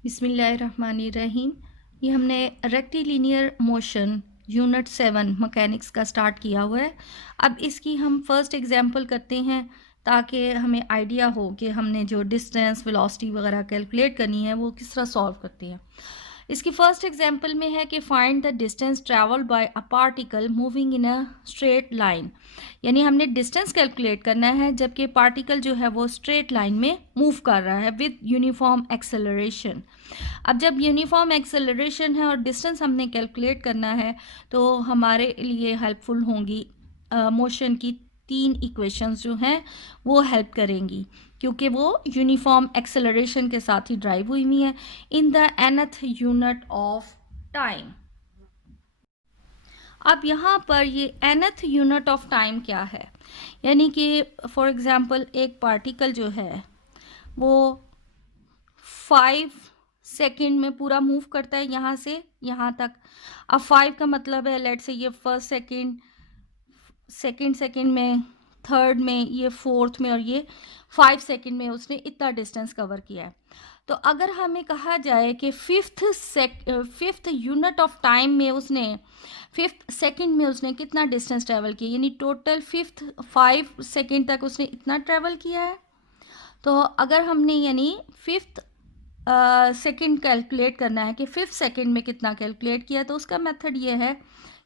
बिस्मिल्लाहिर्रहमानिर्रहीम। ये हमने रेक्टिलिनियर मोशन यूनिट 7 मैकेनिक्स का स्टार्ट किया हुआ है। अब इसकी हम फर्स्ट एग्जांपल करते हैं ताकि हमें आइडिया हो कि हमने जो डिस्टेंस वेलोसिटी वगैरह कैलकुलेट करनी है वो किस तरह सॉल्व करते हैं। इसकी फर्स्ट एग्जांपल में है कि find the distance travelled bye a particle moving in a straight line. यानी हमने डिस्टेंस कैलकुलेट करना है जबकि पार्टिकल जो है वो स्ट्रेट लाइन में मूव कर रहा है विद यूनिफॉर्म एक्सेलरेशन। अब जब यूनिफॉर्म एक्सेलरेशन है और डिस्टेंस हमने कैलकुलेट करना है तो हमारे लिए हेल्पफुल होंगी मोशन की तीन इक्वेशंस जो हैं वो हेल्प करेंगी क्योंकि वो यूनिफॉर्म एक्सेलरेशन के साथ ही ड्राइव हुई हुई है in the nth unit of time. अब यहाँ पर ये nth यूनिट ऑफ टाइम क्या है, यानी कि फॉर एग्जांपल एक पार्टिकल जो है वो 5 सेकेंड में पूरा मूव करता है यहाँ से यहाँ तक। अब 5 का मतलब है लेट से ये फर्स्ट सेकेंड, सेकेंड में, थर्ड में, ये फोर्थ में और ये 5 सेकेंड में उसने इतना डिस्टेंस कवर किया है। तो अगर हमें कहा जाए कि फिफ्थ यूनिट ऑफ टाइम में उसने फिफ्थ सेकेंड में उसने कितना डिस्टेंस ट्रेवल किया, यानी टोटल 5 सेकेंड तक उसने इतना ट्रेवल किया है। तो अगर हमने यानी फिफ्थ सेकेंड कैलकुलेट करना है कि फिफ्थ सेकेंड में कितना कैलकुलेट किया, तो उसका मेथड ये है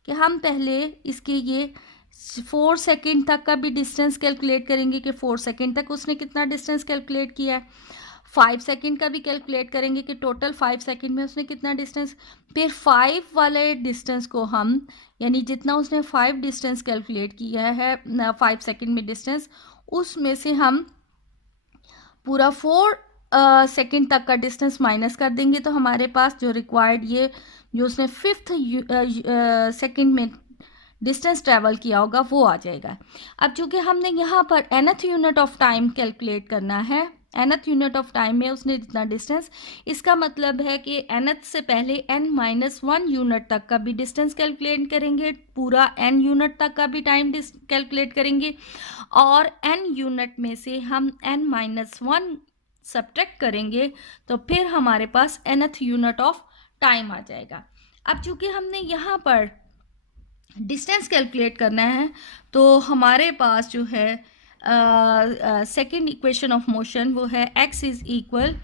कि हम पहले इसके ये 4 सेकेंड तक का भी डिस्टेंस कैलकुलेट करेंगे कि 4 सेकेंड तक उसने कितना डिस्टेंस कैलकुलेट किया है। 5 सेकेंड का भी कैलकुलेट करेंगे कि टोटल 5 सेकेंड में उसने कितना डिस्टेंस। फिर 5 वाले डिस्टेंस को हम यानी जितना उसने 5 डिस्टेंस कैलकुलेट किया है 5 सेकेंड में डिस्टेंस, उसमें से हम पूरा 4 सेकेंड तक का डिस्टेंस माइनस कर देंगे तो हमारे पास जो रिक्वायर्ड ये जो उसने फिफ्थ सेकेंड में डिस्टेंस ट्रैवल किया होगा वो आ जाएगा। अब चूंकि हमने यहाँ पर nth unit of time calculate करना है, nth यूनिट ऑफ टाइम में उसने जितना डिस्टेंस, इसका मतलब है कि nth से पहले n-1 यूनिट तक का भी डिस्टेंस कैलकुलेट करेंगे, पूरा n यूनिट तक का भी टाइम कैलकुलेट करेंगे और n यूनिट में से हम n-1 सब्ट्रैक्ट करेंगे तो फिर हमारे पास nth यूनिट ऑफ टाइम आ जाएगा। अब चूंकि हमने यहाँ पर डिस्टेंस कैलकुलेट करना है तो हमारे पास जो है सेकेंड इक्वेशन ऑफ मोशन वो है x is equal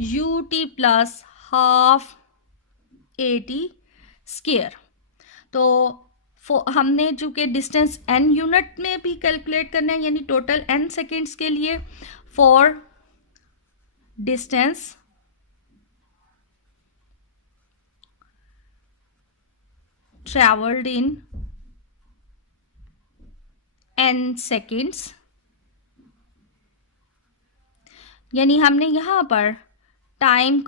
U T plus half A T square. तो हमने चूँकि डिस्टेंस n यूनिट में भी कैलकुलेट करना है यानी टोटल n सेकेंड्स के लिए for distance travelled in n seconds, यानी हमने यहाँ पर टाइम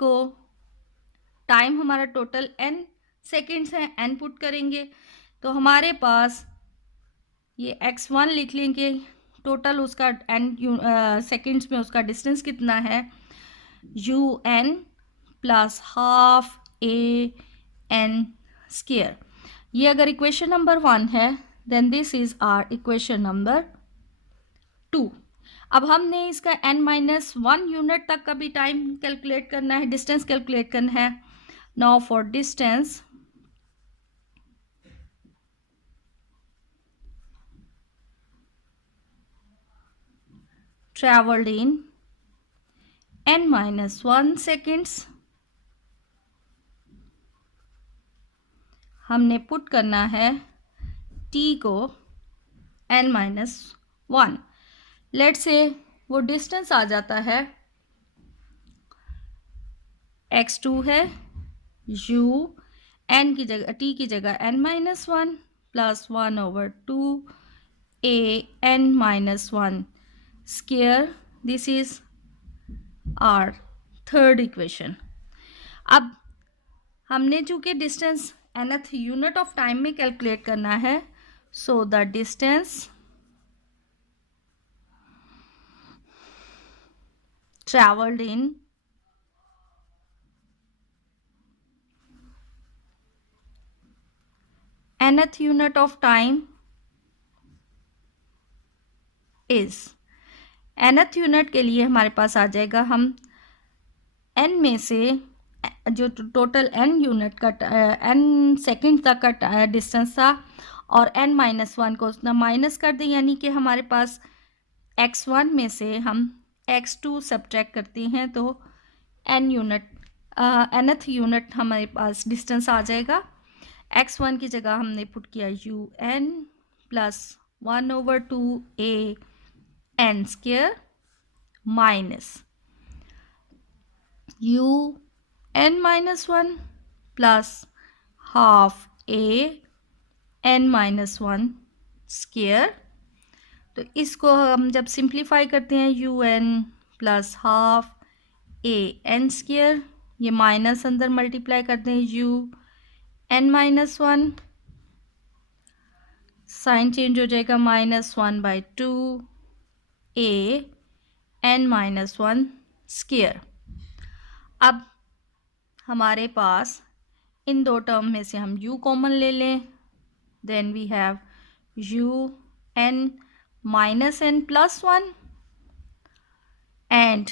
हमारा टोटल n सेकेंड्स है, n पुट करेंगे तो हमारे पास ये x1 लिख लेंगे, टोटल उसका n सेकेंड्स में उसका डिस्टेंस कितना है un plus half a n square. ये अगर इक्वेशन नंबर 1 है then this is our equation number 2। अब हमने इसका n-1 यूनिट तक का भी टाइम कैलकुलेट करना है, डिस्टेंस कैलकुलेट करना है। Now for distance travelled in n-1 seconds, हमने पुट करना है t को n-1। लेट से वो डिस्टेंस आ जाता है x2 है, u n की जगह t की जगह n-1 plus 1/2 a n-1 square. This is our third equation. अब हमने चूंकि distance nth unit of time में कैलकुलेट करना है so the distance travelled in nth unit of time is, nth unit के लिए हमारे पास आ जाएगा हम n में से जो टोटल n यूनिट का n सेकेंड तक का डिस्टेंस था और n-1 को उसने माइनस कर दिया, यानी कि हमारे पास x1 में से हम x2 सब्ट्रैक्ट करते हैं तो n यूनिट nth यूनिट हमारे पास डिस्टेंस आ जाएगा। x1 की जगह हमने पुट किया un plus 1/2 a n square minus un-1 plus half a n-1 square. तो इसको हम जब सिंप्लीफाई करते हैं un plus half a n square, ये माइनस अंदर मल्टीप्लाई करते हैं un-1, साइन चेंज हो जाएगा -1/2 a n-1 स्क्वायर। अब हमारे पास इन दो टर्म में से हम u कॉमन ले लें, then we have un-n+1 and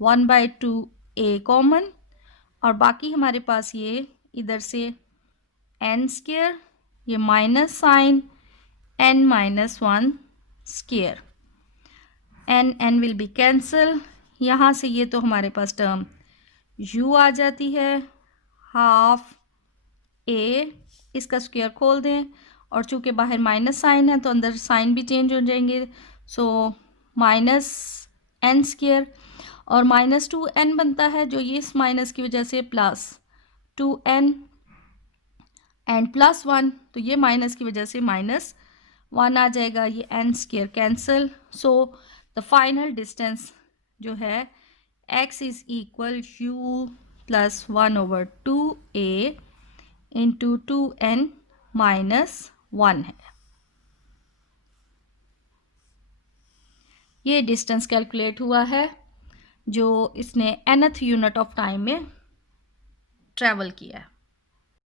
1/2 a common, और बाकी हमारे पास ये इधर से n स्क्वायर, ये minus sign n-1 square, n will be cancel, यहाँ से ये तो हमारे पास टर्म u आ जाती है हाफ a, इसका स्क्वायर खोल दें और चूँकि बाहर माइनस साइन है तो अंदर साइन भी चेंज हो जाएंगे, सो माइनस n स्क्वायर और -2n बनता है, जो ये इस माइनस की वजह से प्लस 2n एंड +1, तो ये माइनस की वजह से -1 आ जाएगा, ये n square cancel. So the final distance जो है x is equal u plus 1/2 a into 2n-1 है। ये डिस्टेंस कैलकुलेट हुआ है जो इसने nth यूनिट ऑफ टाइम में ट्रैवल किया है।